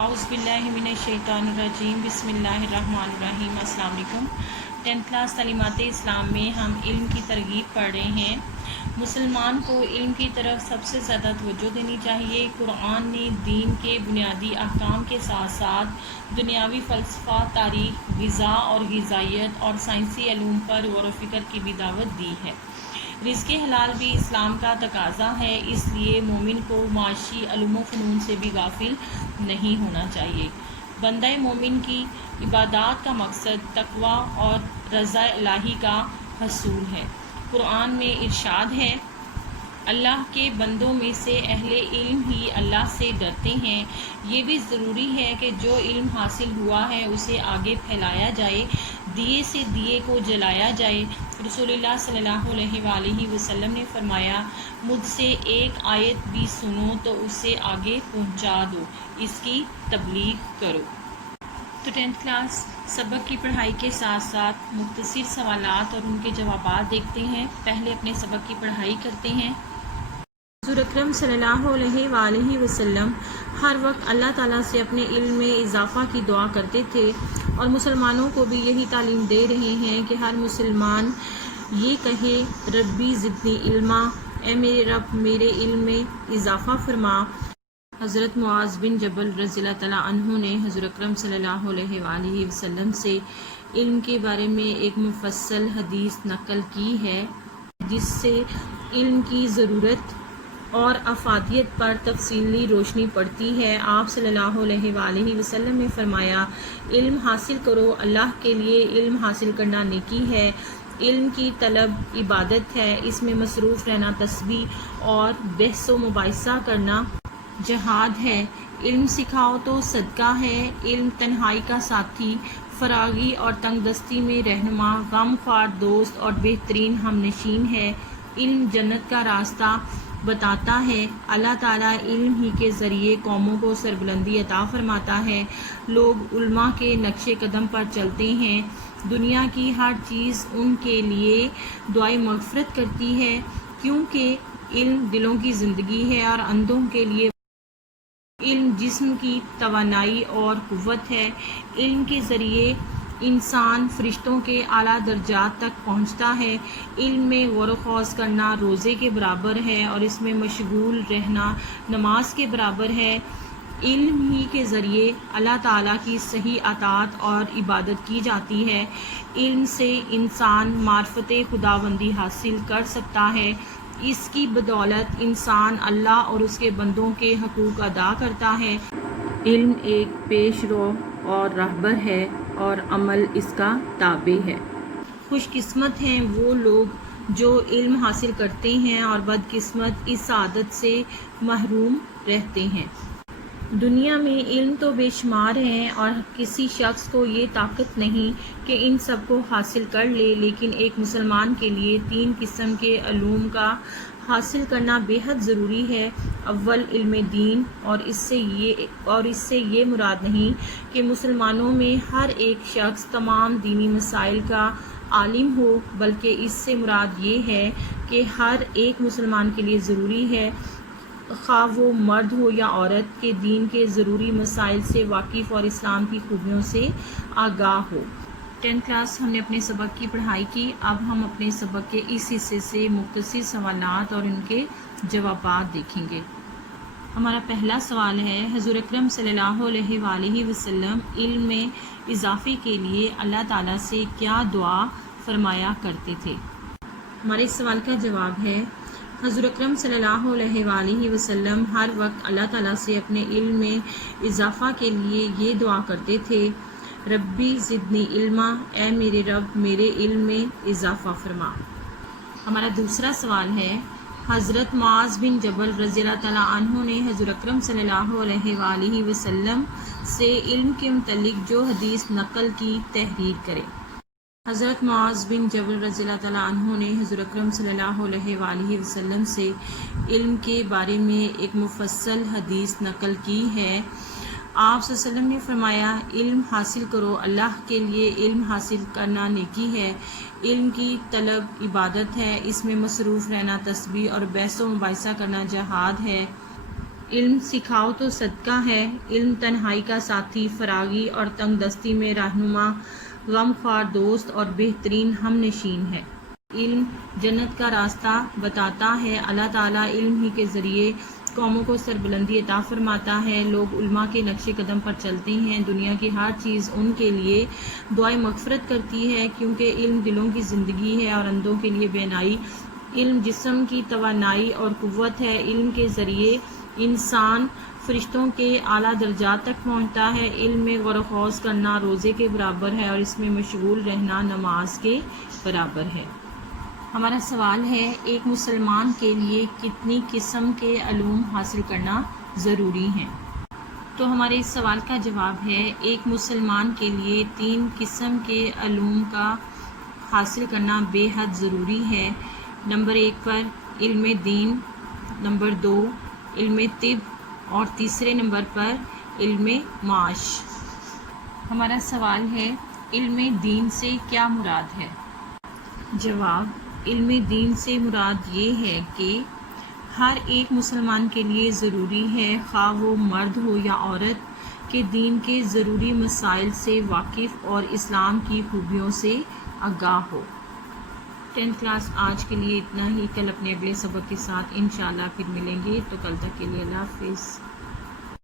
औज़ुबिल्लाहिमिनश्शैतानिर्रजीम बिस्मिल्लाहिर्रहमानिर्रहीम। अस्सलाम वालेकुम। 10th क्लास तालीमात इस्लाम में हम इल्म की तरगीब पढ़ रहे हैं। मुसलमान को इल्म की तरफ सबसे ज़्यादा तवज्जो देनी चाहिए। कुरान ने दीन के बुनियादी अहकाम के साथ साथ दुनियावी फ़लसफ़ा, तारीख़, ग़िज़ा और ग़िज़ाइयत और साइंसी इल्म पर गौर व फ़िक्र की भी दावत दी है। रिज़्क़ हलाल भी इस्लाम का तकाज़ा है, इसलिए मोमिन को माशी इल्म व फ़नून से भी गाफिल नहीं होना चाहिए। बंदा मोमिन की इबादत का मकसद तक़वा और रज़ा इलाही का हसूल है। कुरान में इरशाद है, अल्लाह के बंदों में से अहले इल्म ही अल्लाह से डरते हैं। ये भी ज़रूरी है कि जो इल्म हासिल हुआ है उसे आगे फैलाया जाए, दिए से दिए को जलाया जाए। रसूलुल्लाह सल्लल्लाहु अलैहि वसल्लम ने फरमाया, मुझसे एक आयत भी सुनो तो उसे आगे पहुंचा दो, इसकी तबलीग करो। तो 10th क्लास सबक की पढ़ाई के साथ साथ मुख्तसर सवालात और उनके जवाबात देखते हैं। पहले अपने सबक की पढ़ाई करते हैं। हुज़ूर अकरम सल्लल्लाहु अलैहि वसल्लम हर वक्त अल्लाह ताला से अपने इल्म में इजाफ़ा की दुआ करते थे और मुसलमानों को भी यही तालीम दे रहे हैं कि हर मुसलमान ये कहे, रब्बी ज़िदनी इल्मा, ए मेरे रब मेरे इल्म में इजाफ़ा फरमा। हज़रत मुआज़ बिन जबल रज़ियल्लाहु तआला अन्हु ने हुज़ूर अकरम सल्लल्लाहु अलैहि वसल्लम से इल्म के बारे में एक मुफस्सल हदीस नकल की है, जिससे इल्म की ज़रूरत और अफादियत पर तफसीली रोशनी पड़ती है। आप सल्लल्लाहु अलैहि वसल्लम ने फरमाया, इल्म हासिल करो, अल्लाह के लिए इल्म हासिल करना नेकी है, इल्म की तलब इबादत है, इसमें मसरूफ़ रहना तस्बीह और बहस व मुबाहिसा करना जहाद है। इल्म सिखाओ तो सदका है, इल्म तन्हाई का साथी, फरागी और तंगदस्ती में रहनुमा, गमख्वार दोस्त और बेहतरीन हमनशीन है। इल्म जन्नत का रास्ता बताता है। अल्लाह ताला इल्म ही के ज़रिए कौमों को सरबुलंदी अता फरमाता है। लोग उल्मा के नक्शे कदम पर चलते हैं। दुनिया की हर चीज़ उनके लिए दुआए मग़फ़िरत करती है, क्योंकि इल्म दिलों की ज़िंदगी है और अंधों के लिए इल्म जिस्म की तवानाई और क़ुव्वत है। इल्म के ज़रिए इंसान फ़रिश्तों के आला दर्जात तक पहुँचता है। इल्म में गौर व ख़ौज़ करना रोज़े के बराबर है और इसमें मशगूल रहना नमाज के बराबर है। इल्म ही के ज़रिए अल्लाह ताला की सही अताअत और इबादत की जाती है। इल्म से इंसान मार्फत खुदाबंदी हासिल कर सकता है। इसकी बदौलत इंसान अल्लाह और उसके बंदों के हकूक़ अदा करता है। इल्म एक पेशरो और रहबर है और अमल इसका ताबे है। खुशकिस्मत हैं वो लोग जो इल्म हासिल करते हैं और बदकिस्मत इस आदत से महरूम रहते हैं। दुनिया में इल्म तो बेशुमार हैं और किसी शख्स को ये ताकत नहीं कि इन सब को हासिल कर ले, लेकिन एक मुसलमान के लिए 3 किस्म के इल्म का हासिल करना बेहद ज़रूरी है। अव्वल इल्म दीन, और इससे ये मुराद नहीं कि मुसलमानों में हर एक शख्स तमाम दीनी मसाइल का आलिम हो, बल्कि इससे मुराद ये है कि हर एक मुसलमान के लिए ज़रूरी है, ख़्वाह वो मर्द हो या औरत, के दीन के ज़रूरी मसाइल से वाकिफ़ और इस्लाम की खूबियों से आगाह हो। 10th क्लास हमने अपने सबक की पढ़ाई की। अब हम अपने सबक के इस हिस्से से मुख्तसर सवालात और उनके जवाबात देखेंगे। हमारा पहला सवाल है, हुज़ूर अकरम सल्लल्लाहु अलैहि वसल्लम इल्म में इजाफ़े के लिए अल्लाह ताला से क्या दुआ फरमाया करते थे? हमारे इस सवाल का जवाब है, हुज़ूर अकरम सल्लल्लाहु अलैहि वसल्लम हर वक्त अल्लाह ताला से अपने इल्म में इजाफ़ा के लिए ये दुआ करते थे, रब्बी ज़िदनी इल्मा, ए मेरे रब मेरे इल्म में इजाफ़ा फरमा। हमारा दूसरा सवाल है, हज़रत मुआज़ बिन जबल रज़ियल्लाहु तआला अन्हु ने हुज़ूर अकरम सल्लल्लाहु अलैहि वसल्लम से इल्म के मुतल्लिक़ जो हदीस नकल की तहरीर करें। हज़रत मुआज़ बिन जबल रज़ियल्लाहु तआला अन्हु ने हुज़ूर अकरम सल्लल्लाहु अलैहि वसल्लम से इल्म के बारे में एक मुफस्सल हदीस नकल की है। आप सल्लल्लाहु अलैहि वसल्लम ने फरमाया, इल्म हासिल करो, अल्लाह के लिए इल्म हासिल करना नेकी है, इल्म की तलब इबादत है, इसमें मसरूफ़ रहना तस्बीह और बहस व मुबाहिसा करना जहाद है। علم سکھاؤ تو صدقہ ہے، علم تنہائی کا ساتھی، فراغی اور تنگ دستی میں رہنما، غم خوار دوست اور بہترین ہم نشین ہے۔ علم جنت کا راستہ بتاتا ہے۔ اللہ تعالیٰ علم ہی کے ذریعے قوموں کو سربلندی عطا فرماتا ہے۔ لوگ علماء کے نقش قدم پر چلتے ہیں، دنیا کی ہر چیز ان کے لیے دعائے مغفرت کرتی ہے، کیونکہ علم دلوں کی زندگی ہے اور اندھوں کے لیے بینائی۔ علم جسم کی توانائی اور قوت ہے۔ علم کے ذریعے انسان فرشتوں کے اعلیٰ درجات تک پہنچتا ہے۔ علم میں غور و خوض کرنا روزے کے برابر ہے اور اس میں مشغول رہنا نماز کے برابر ہے۔ ہمارا سوال ہے، ایک مسلمان کے لیے کتنی قسم کے علوم حاصل کرنا ضروری ہیں؟ تو ہمارے اس سوال کا جواب ہے، ایک مسلمان کے لیے 3 قسم کے علوم کا حاصل کرنا بے حد ضروری ہے۔ نمبر 1 پر علم دین، نمبر 2 علم طب اور تیسرے نمبر پر علم معاش۔ ہمارا سوال ہے، علم دین سے کیا مراد ہے؟ جواب، علم دین سے مراد یہ ہے کہ ہر ایک مسلمان کے لیے ضروری ہے، خواہ وہ مرد ہو یا عورت، کہ دین کے ضروری مسائل سے واقف اور اسلام کی خوبیوں سے آگاہ ہو۔ 10th کلاس آج کے لیے اتنا ہی، کل اپنے اگلے سبق کے ساتھ انشاءاللہ پھر ملیں گے، تو کل تک کے لیے اللہ حافظ۔